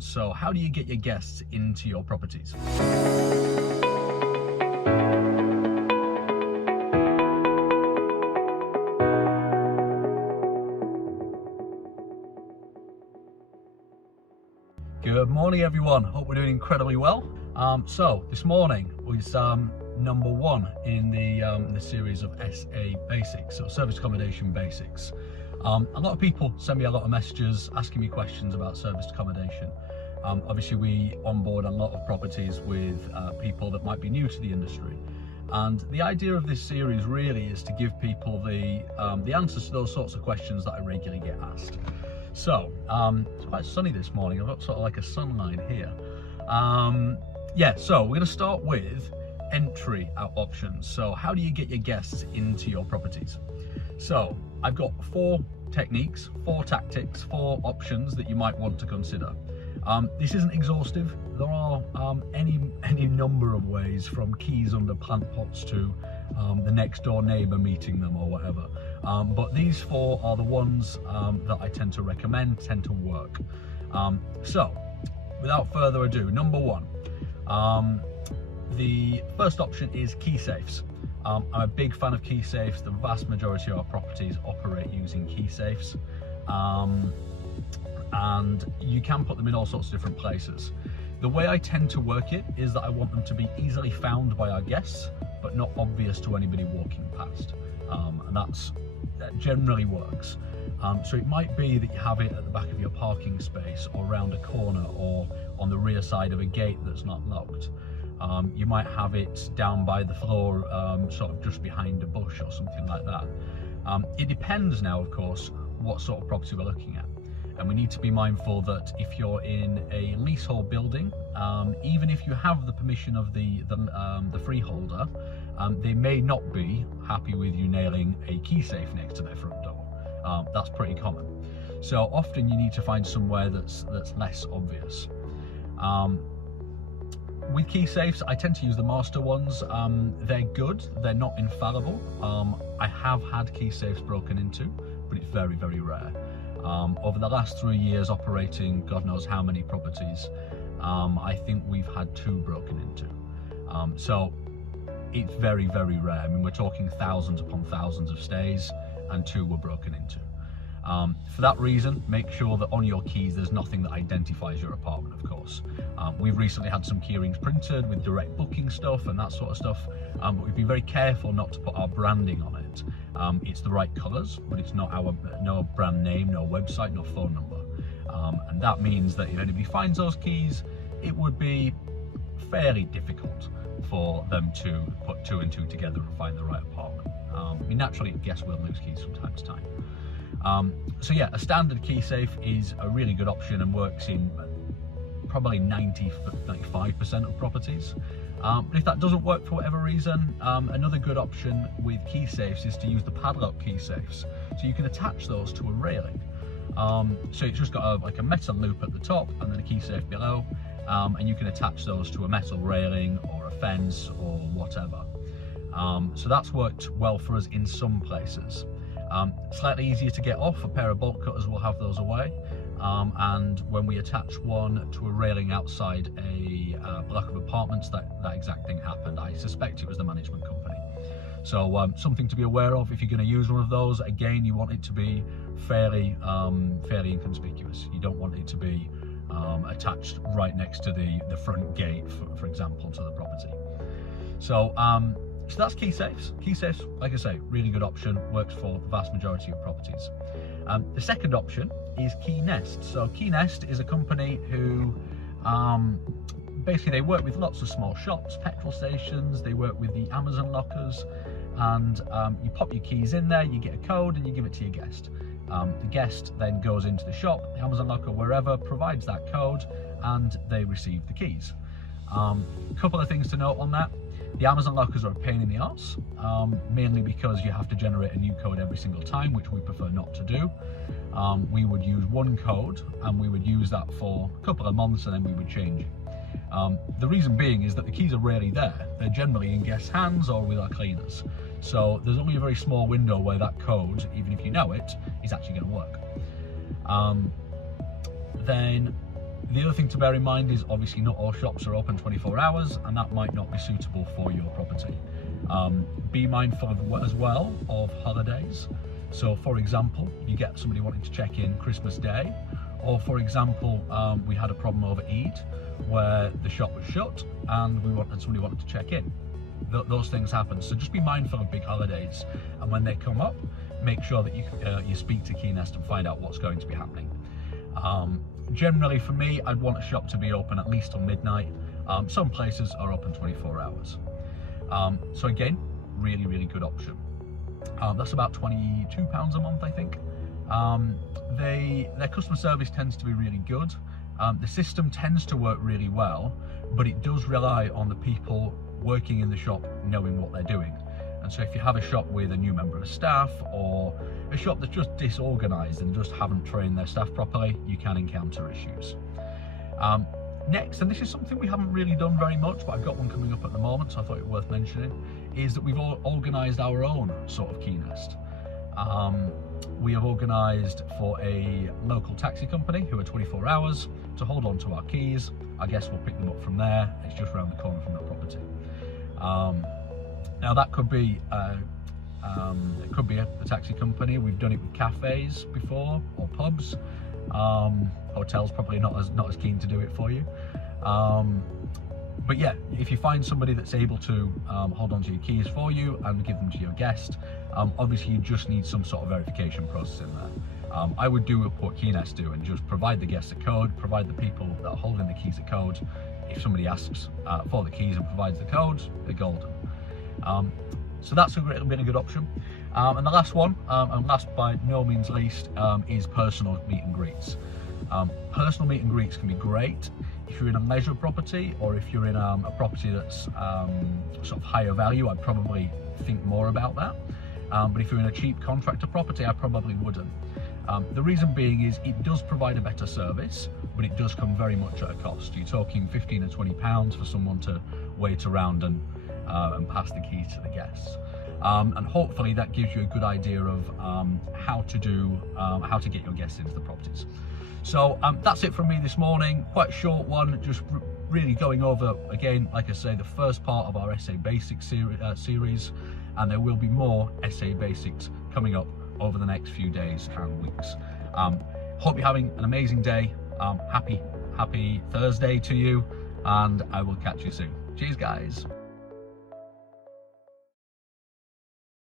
options. So how do you get your guests into your properties? Good morning everyone, hope we're doing incredibly well. So this morning was number one in the series of SA Basics, so Serviced Accommodation Basics. A lot of people send me a lot of messages asking me questions about serviced accommodation. Obviously we onboard a lot of properties with people that might be new to the industry, and the idea of this series really is to give people the answers to those sorts of questions that I regularly get asked. So it's quite sunny this morning. I've got sort of like a sunline here. Yeah, so we're going to start with entry options. So how do you get your guests into your properties? So I've got 4 techniques, 4 tactics, 4 options that you might want to consider. This isn't exhaustive. There are any number of ways, from keys under plant pots to the next door neighbour meeting them or whatever. But these 4 are the ones that I tend to recommend, tend to work. So without further ado, number 1. The first option is key safes. I'm a big fan of key safes. The vast majority of our properties operate using key safes. And you can put them in all sorts of different places. The way I tend to work it is that I want them to be easily found by our guests, but not obvious to anybody walking past. And that generally works. So it might be that you have it at the back of your parking space, or around a corner, or on the rear side of a gate that's not locked. You might have it down by the floor, sort of just behind a bush or something like that. It depends now, of course, what sort of property we're looking at. And we need to be mindful that if you're in a leasehold building, even if you have the permission of the freeholder, they may not be happy with you nailing a key safe next to their front door. That's pretty common. So often you need to find somewhere that's less obvious. With key safes, I tend to use the master ones. They're good, they're not infallible. I have had key safes broken into, but it's very, very rare. Over the last 3 years operating God knows how many properties, I think we've had 2 broken into. So it's very, very rare. I mean, we're talking thousands upon thousands of stays, and 2 were broken into. For that reason, make sure that on your keys there's nothing that identifies your apartment, of course. We've recently had some key rings printed with direct booking stuff and that sort of stuff, but we've been very careful not to put our branding on it. It's the right colours, but it's not no brand name, no website, no phone number. And that means that if anybody finds those keys, it would be fairly difficult for them to put 2 and 2 together and find the right apartment. I mean, naturally, guests will lose keys from time to time. So yeah, a standard key safe is a really good option and works in probably 95% of properties. But if that doesn't work for whatever reason, another good option with key safes is to use the padlock key safes. So you can attach those to a railing. So it's just got like a metal loop at the top and then a key safe below, and you can attach those to a metal railing or a fence or whatever. So that's worked well for us in some places. Slightly easier to get off. A pair of bolt cutters will have those away. And when we attach one to a railing outside a block of apartments, that exact thing happened. I suspect it was the management company. So something to be aware of if you're going to use one of those. Again, you want it to be fairly inconspicuous. You don't want it to be attached right next to the front gate, for example, to the property. So that's key safes. Key safes, like I say, really good option, works for the vast majority of properties. The second option is Key Nest. So Key Nest is a company who basically they work with lots of small shops, petrol stations, they work with the Amazon lockers, and you pop your keys in there, you get a code and you give it to your guest. The guest then goes into the shop, the Amazon locker, wherever, provides that code, and they receive the keys. A couple of things to note on that. The Amazon lockers are a pain in the arse, mainly because you have to generate a new code every single time, which we prefer not to do. We would use one code and we would use that for a couple of months and then we would change it. The reason being is that the keys are rarely there. They're generally in guests' hands or with our cleaners. So there's only a very small window where that code, even if you know it, is actually going to work. Then The other thing to bear in mind is obviously not all shops are open 24 hours, and that might not be suitable for your property. Be mindful as well of holidays. So for example, you get somebody wanting to check in Christmas Day, or for example, we had a problem over Eid where the shop was shut and somebody wanted to check in. Those things happen, so just be mindful of big holidays, and when they come up, make sure that you speak to Keynest and find out what's going to be happening. Generally for me, I'd want a shop to be open at least till midnight. Some places are open 24 hours. So again, really good option. That's about £22 a month, I think. Their customer service tends to be really good. The system tends to work really well, but it does rely on the people working in the shop knowing what they're doing. And so if you have a shop with a new member of staff, or a shop that's just disorganized and just haven't trained their staff properly, you can encounter issues. Next, and this is something we haven't really done very much, but I've got one coming up at the moment, so I thought it worth mentioning, is that we've all organised our own sort of Keynest. We have organised for a local taxi company who are 24 hours to hold on to our keys. I guess we'll pick them up from there. It's just around the corner from the property. Now that could be it could be a taxi company. We've done it with cafes before, or pubs. Hotels probably not as keen to do it for you. But yeah, if you find somebody that's able to hold on to your keys for you and give them to your guest, obviously you just need some sort of verification process in there. I would do what Keynest do and just provide the guests a code, provide the people that are holding the keys a code. If somebody asks for the keys and provides the code, they're golden. So that's a really good option. And the last one, and last by no means least, is personal meet and greets. Personal meet and greets can be great if you're in a leisure property, or if you're in a property that's sort of higher value. I'd probably think more about that. But if you're in a cheap contractor property, I probably wouldn't. The reason being is it does provide a better service, but it does come very much at a cost. You're talking £15 or £20 for someone to wait around and pass the keys to the guests. And hopefully that gives you a good idea of how to get your guests into the properties. So that's it from me this morning. Quite a short one, just really going over, again, like I say, the first part of our SA Basics series, and there will be more SA Basics coming up over the next few days and weeks. Hope you're having an amazing day. Happy Thursday to you, and I will catch you soon. Cheers, guys.